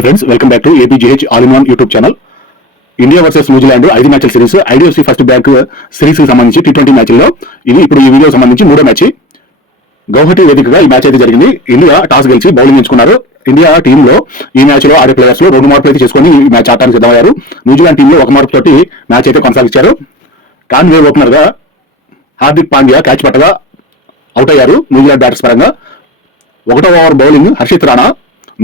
Hi friends welcome back to APGH all in one YouTube channel India versus New Zealand ఐదు మ్యాచ్ల series IDFC first bank సిరీస్కి సంబంధించి T twenty మ్యాచ్ల్లో ఇది ఇప్పుడు ఈ వీడియో సంబంధించి మూడో మ్యాచ్ గౌహటి వేదికగా ఈ మ్యాచ్ అయితే జరిగింది. ఇండియా టాస్ గెలిచి బౌలింగ్ ఎంచుకున్నారు. ఇండియా టీంలో ఈ మ్యాచ్లో ఆడే ప్లేయర్స్లో రెండు మార్పులు అయితే చేసుకుని ఈ మ్యాచ్ ఆడటానికి సిద్ధమయ్యారు. న్యూజిలాండ్ టీంలో ఒక మార్పు తోటి మ్యాచ్ అయితే కొనసాగించారు. కాన్వే ఓపెనర్గా హార్దిక్ పాండ్యా క్యాచ్ పట్టగా అవుట్ అయ్యారు. న్యూజిలాండ్ బ్యాటర్స్ పరంగా ఒకటో over bowling Harshit Rana.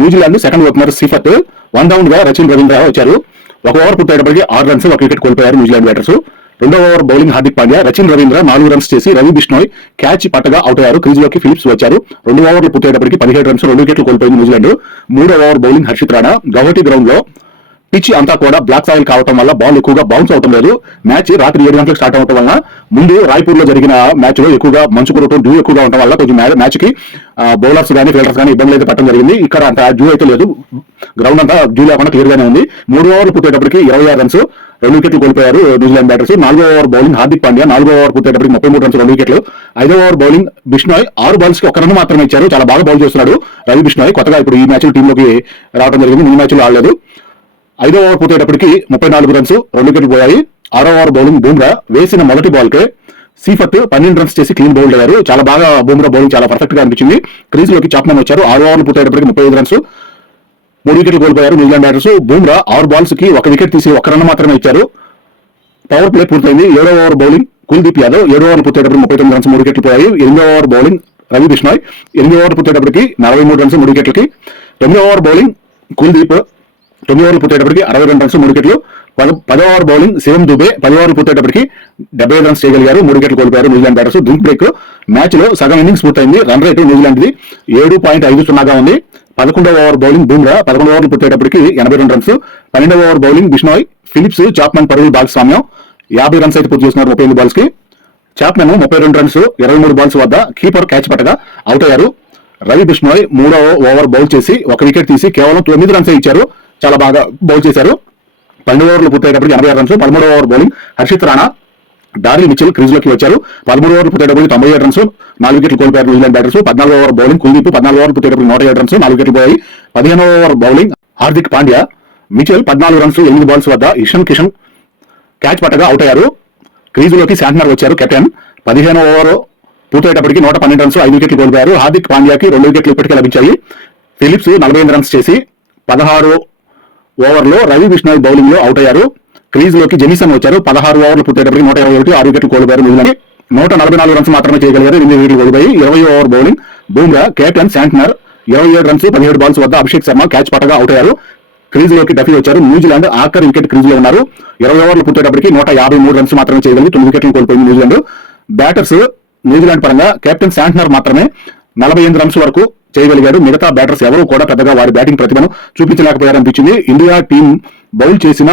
New Zealand second opener Seifert one డౌన్గా Rachin Ravindra వచ్చారు. ఒక ఓవర్ పూర్తయ్యేటప్పటికి ఆరు రన్స్ ఒక వికెట్ కోల్పోయారు న్యూజిలాండ్ బ్యాటర్స్ రెండో ఓవర్ బౌలింగ్ హార్దిక్ పాండ్యా రచిన్ రవీంద్ర నాలుగు రన్స్ చేసి రవి బిష్ణోయ్ క్యాచ్ పట్టగా అవుట్ అయ్యారు. క్రీజ్లోకి ఫిలిప్స్ వచ్చారు. రెండు ఓవర్లు పూర్తయ్యేటప్పటికి పదిహేడు రన్స్ రెండు వికెట్లు కోల్పోయింది న్యూజిలాండ్. మూడో ఓవర్ బౌలింగ్ హర్షిత్ రాణా గౌహటి గ్రౌండ్లో పిచ్ అంతా కూడా బ్లాక్ సాయిల్ కావటం వల్ల బాల్ ఎక్కువగా బౌన్స్ అవటం లేదు. మ్యాచ్ రాత్రి ఏడు గంటలకు స్టార్ట్ అవటం వల్ల ముందు రాయ్పూర్లో జరిగిన మ్యాచ్లో ఎక్కువగా మంచు కురవటం డ్యూ ఎక్కువగా ఉండటం వల్ల కొంచెం మ్యాచ్కి బౌలర్స్ కానీ ఫీల్డర్స్ కానీ ఇబ్బంది అయితే పట్టడం జరిగింది. ఇక్కడ అంత డ్యూ అయితే లేదు. గ్రౌండ్ అంతా డ్యూ లేకుండా క్లియర్ గానే ఉంది. మూడు ఓవర్లు పూర్తయ్యేటప్పటికి ఇరవై ఆరు రన్స్ రెండు వికెట్లు కోల్పోయారు న్యూజిలాండ్ బ్యాటర్స్ నాలుగో ఓవర్ బౌలింగ్ హార్దిక్ పాండ్యా నాలుగో ఓవర్ పూర్తయ్యేటప్పటికి ముప్పై మూడు రన్స్ రెండు వికెట్లు ఐదో ఓవర్ బౌలింగ్ బిష్నాయ్ ఆరు బాల్స్కి ఒక రన్ మాత్రమే ఇచ్చారు. చాలా బాగా బౌల్ చేస్తున్నాడు రవి బిష్నాయ్ కొత్తగా ఇప్పుడు ఈ మ్యాచ్ టీంలోకి రావడం జరిగింది. ఈ మ్యాచ్లో ఆడలేదు. ఐదో ఓవర్ పూర్తయ్యేటప్పటికి ముప్పై నాలుగు రన్స్ రెండు వికెట్లు పోయాయి. ఆరో ఓవర్ బౌలింగ్ బూమ్రా వేసిన మొదటి బాల్ కే సీఫత్ పన్నెండు రన్స్ చేసి క్లీన్ బౌల్డ్ అయ్యారు. చాలా బాగా బూమ్రా బౌలింగ్ చాలా పర్ఫెక్ట్గా అనిపించింది. క్రీజ్లోకి చాప్మన్ వచ్చారు. ఆరు ఓవర్లు పూర్తయ్యేటప్పటికి ముప్పై ఐదు రన్స్. మూడు వికెట్లు కోల్పోయారు న్యూజిలాండ్ బ్యాటర్స్. బూమ్రా ఆరు బాల్స్కి ఒక వికెట్ తీసి ఒక రన్ మాత్రమే ఇచ్చారు. పవర్ ప్లే పూర్తయింది. ఏడో ఓవర్ బౌలింగ్ కుల్దీప్ యాదవ్. ఏడో ఓవర్ పూర్తయ్యేటప్పుడు ముప్పై తొమ్మిది రన్స్ మూడు వికెట్లు పోయాయి. ఎనిమిదో ఓవర్ బౌలింగ్ రవి బిష్నాయ్. ఎనిమిదో ఓవర్ పూర్తయ్యేటప్పటికి నలభై మూడు రన్స్ మూడు వికెట్లకి. తొమ్మిదో ఓవర్ బౌలింగ్ కుల్దీప్ తొమ్మిది ఓవర్లు పూర్తయ్యేటప్పటికి అరవై రెండు రన్స్ మూడు వికెట్లు పద- పదో ఓవర్ బౌలింగ్ శివం దుబే పది ఓవర్లు పూర్తయ్యేటప్పటికి డెబ్బై ఐదు రన్స్ చేయగలిగారు మూడు వికెట్లు కోల్పోయారు న్యూజిలాండ్ బ్యాటర్స్ డ్రింక్ బ్రేక్ మ్యాచ్లో సగం ఇన్నింగ్స్ పూర్తయింది. రన్ రేటు న్యూజిలాండ్ది ఏడు పాయింట్ ఐదు సున్నాగా ఉంది. పదకొండవ ఓవర్ బౌలింగ్ బుమ్రా పదకొండు ఓవర్లు పూర్తయ్యేటప్పటికి ఎనభై రెండు రన్స్ పన్నెండవ over bowling Bishnoi Phillips Chapman పరుగులు భాగస్వామ్యం యాభై రన్స్ అయితే పూర్తి చేస్తున్నారు ముప్పై ఎనిమిది బాల్స్కి. చాప్మన్ ముప్పై రెండు రన్స్ ఇరవై మూడు బాల్స్ వద్ద కీపర్ క్యాచ్ పట్టగా అవుట్ అయ్యారు. రవి బిష్ణోయ్ మూడో ఓవర్ బౌల్ చేసి ఒక వికెట్ తీసి కేవలం తొమ్మిది రన్స్ ఇచ్చారు. చాలా బాగా బౌల్ చేశారు. పన్నెండు ఓవర్లు పూర్తయ్యేటప్పటికి ఎనభై ఆరు రన్స్ పదమూడో over bowling Harshit Rana Daryl Mitchell క్రీజ్లోకి వచ్చారు. పదమూడు ఓవర్లు పూర్తయ్యేటప్పుడు తొంభై ఏడు రన్స్ నాలుగు వికెట్లు కోల్పోయారు న్యూజిలాండ్ బ్యాటర్స్. పద్నాలుగు ఓవర్ బౌలింగ్ కుల్దీప్ పద్నాలుగు ఓవర్లు పూర్తయ్యేటప్పుడు నూట ఏడు రన్స్ నాలుగు వికెట్లు పోయాయి. పదిహేను over bowling Hardik Pandya Mitchell పద్నాలుగు రన్స్ ఎనిమిది బాల్స్ వద్ద ఇషన్ కిషన్ క్యాచ్ పట్టగా అవుట్ అయ్యారు. క్రీజులోకి శాంట్నర్ వచ్చారు కెప్టెన్. పదిహేను ఓవర్ పూర్తయ్యేటప్పటికి నూట పన్నెండు రన్స్ ఐదు వికెట్లు కోల్పోయారు హార్దిక్ పాండ్యాకి రెండు వికెట్లు ఇప్పటికే లభించాయి. ఫిలిప్స్ నలభై ఎనిమిది రన్స్ చేసి పదహారు ఓవర్లో రవి బిష్ణోయ్ బౌలింగ్లో అవుట్ అయ్యారు. క్రీజ్లోకి జెమిసన్ వచ్చారు. పదహారు ఓవర్లు పూర్తయ్యేటప్పటికి నూట ఇరవై ఒకటి ఆరు వికెట్లు కోల్పోయారు మిగిలిన నూట నలభై నాలుగు రన్స్ మాత్రమే చేయగలిగారు. ఎనిమిది వికెట్లు కోల్పోయి ఇరవై over bowling. Bumrah captain Santner ఇరవై ఏడు రన్స్ పదిహేడు బాల్స్ వద్ద అభిషేక్ శర్మ క్యాచ్ పట్టగా అవుట్ అయ్యారు. క్రీజ్లోకి డఫీ వచ్చారు. న్యూజిలాండ్ ఆఖరి వికెట్ క్రీజ్లో ఉన్నారు. ఇరవై ఓవర్లు పూర్తయ్యేటప్పటికి నూట యాభై మూడు రన్స్ మాత్రమే చేయగలిగి తొమ్మిది వికెట్లు కోల్పోయింది New Zealand. Batters New Zealand పరంగా కెప్టెన్ శాంట్నర్ మాత్రమే నలభై ఎనిమిది రన్స్ వరకు చేయగలిగాడు. మిగతా బ్యాటర్స్ ఎవరూ కూడా పెద్దగా వారి బ్యాటింగ్ ప్రతిభను చూపించలేకపోయారనిపించింది. ఇండియా టీం బౌల్ చేసిన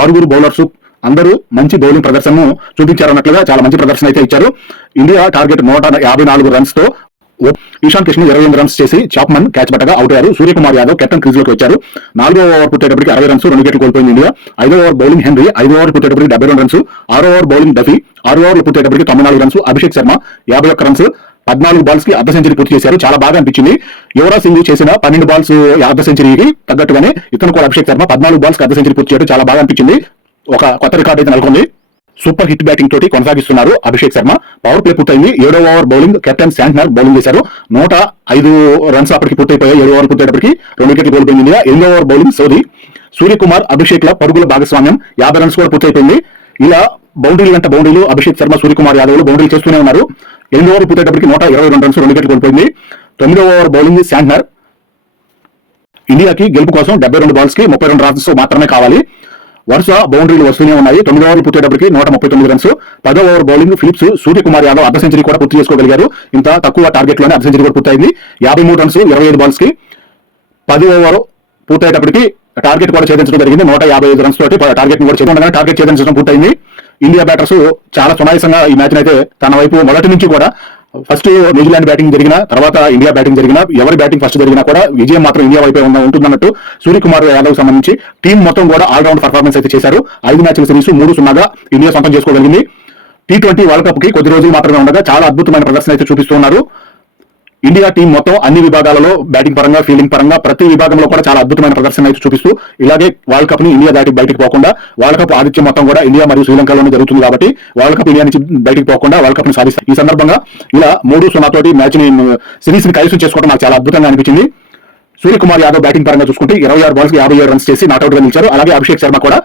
ఆరుగురు బౌలర్స్ అందరూ మంచి బౌలింగ్ ప్రదర్శనను చూపించారన్నట్లుగా చాలా మంచి ప్రదర్శన అయితే ఇచ్చారు. ఇండియా టార్గెట్ నూట యాభై నాలుగు రన్స్తో ఇషాన్ కిషన్ ఇరవై ఎనిమిది రన్స్ చేసి చాప్మన్ క్యాచ్ పట్టగా అవుట్ అయ్యారు. సూర్యకుమార్ యాదవ్ కెప్టెన్ క్రీజ్లోకి వచ్చారు. నాలుగో ఓవర్ పుట్టేటప్పటికి అరవై రన్స్ రెండు వికెట్లు కోల్పోయింది ఇండియా. ఐదో ఓవర్ బౌలింగ్ హెన్రీ ఐదో ఓవర్ పుట్టేటప్పటికి డెబ్బై రెండు రన్స్ ఆరో ఓవర్ బౌలింగ్ డఫీ ఆరో ఓవర్లు పుట్టేటప్పటికి తొంభై నాలుగు రన్స్ అభిషేక్ శర్మ యాభై ఒక్క రన్స్ పద్నాలుగు బాల్స్కి అర్ధ సెంచరీ పూర్తి చేశారు. చాలా బాగా అనిపించింది. యువరాజ్ సింగ్ చేసిన పన్నెండు బాల్స్ అర్ధ సెంచరీకి తగ్గట్టుగానే ఇతను కూడా అభిషేక్ శర్మ పద్నాలుగు బాల్స్కి అర్ధ సెంచరీ పూర్తి చేయడం చాలా బాగా అనిపించింది. ఒక కొత్త రికార్డ్ అయితే నెలకొంది. సూపర్ హిట్ బ్యాటింగ్ తోటి కొనసాగిస్తున్నారు అభిషేక్ శర్మ. పవర్ ప్లే పూర్తయింది. ఏడో over bowling captain Santner bowling చేశారు. నూట ఐదు రన్స్ అప్పటికి పూర్తయిపోయాయి. ఏడు ఓవర్ పూర్తయ్యేటప్పటికి రెండు వికెట్లు కోల్పోయింది ఇండియా. ఎనిమిదో ఓవర్ బౌలింగ్ సోది. సూర్యకుమార్ అభిషేక్ ల పరుగుల భాగస్వామ్యం. యాభై రన్స్ కూడా పూర్తయిపోయింది. ఇలా బౌండరీలు వెంట బౌండరీలు అభిషేక్ శర్మ సూర్యకుమార్ యాదవ్ బౌండరీలు చేస్తూనే ఉన్నారు. ఎనిమిది ఓవర్ పూర్తయ్యేటప్పటికి నూట ఇరవై రెండు రన్స్ రెండు వికెట్లు కోల్పోయింది. తొమ్మిదో ఓవర్ బౌలింగ్ శాంట్నర్ ఇండియాకి గెలుపు కోసం డెబ్బై రెండు బాల్స్కి ముప్పై రెండు రన్స్ మాత్రమే కావాలి. వరుస బౌండరీలు వస్తూనే ఉన్నాయి. తొమ్మిది ఓవర్లు పూర్తయ్యేటప్పటికి నూట ముప్పై తొమ్మిది రన్స్. పదో over bowling Phillips Suryakumar Yadav అర్ధ సెంచరీ కూడా పూర్తి చేసుకోగలిగారు. ఇంత తక్కువ టార్గెట్లోనే అర్ధ సెంచరీ కూడా పూర్తయింది. యాభై మూడు రన్స్ ఇరవై ఐదు బాల్స్కి పది ఓవర్ పూర్తయ్యేటప్పటికి టార్గెట్ కూడా ఛేదించడం జరిగింది. నూట యాభై ఐదు రన్స్ తోటి టార్గెట్ కూడా చేయడం టార్గెట్ ఛేదించడం పూర్తయింది. ఇండియా బ్యాటర్స్ చాలా సునాయసంగా ఈ మ్యాచ్ అయితే తన వైపు మొదటి నుంచి కూడా ఫస్ట్ న్యూజిలాండ్ బ్యాటింగ్ జరిగిన తర్వాత ఇండియా బ్యాటింగ్ జరిగిన ఎవరి బ్యాటింగ్ ఫస్ట్ జరిగినా కూడా విజయం మాత్రం ఇండియా వైపే ఉంటుందన్నట్టు సూర్యకుమార్ యాదవ్ సంబంధించి టీం మొత్తం కూడా ఆల్రౌండ్ పర్ఫార్మెన్స్ అయితే చేశారు. ఐదు మ్యాచ్ల సిరీస్ మూడు సున్నాగా ఇండియా సొంతం చేసుకోగలిగింది. టీ ట్వంటీ వరల్డ్ కప్కి కొద్ది రోజులు మాత్రమే ఉండగా చాలా అద్భుతమైన ప్రదర్శన అయితే చూపిస్తున్నారు ఇండియా టీం మొత్తం అన్ని విభాగాలలో బ్యాటింగ్ పరంగా ఫీల్డింగ్ పరంగా ప్రతి విభాగంలో కూడా చాలా అద్భుతమైన ప్రదర్శన అయితే చూపిస్తూ ఇలాగే వరల్డ్ కప్ని ఇండియా దాటి బయటకు పోకుండా వరల్డ్ కప్ ఆదిత్యం మొత్తం కూడా ఇండియా మరియు శ్రీలంకలోనే జరుగుతుంది కాబట్టి వరల్డ్ కప్ ఇండియా నుంచి బయటికి పోకుండా వరల్డ్ కప్ని సాధిస్తారు. ఈ సందర్భంగా ఇలా మూడు సున్నా తోటి మ్యాచ్ని సిరీస్ని కైసం చేసుకోవడం నాకు చాలా అద్భుతంగా అనిపించింది. సూర్యకుమార్ యాదవ్ బ్యాటింగ్ పరంగా చూసుకుంటే ఇరవై ఆరు బాల్స్ యాభై ఏడు రన్స్ చేసి నాట్అవుట్గా నిలిచారు. అలాగే అభిషేక్ శర్మ కూడా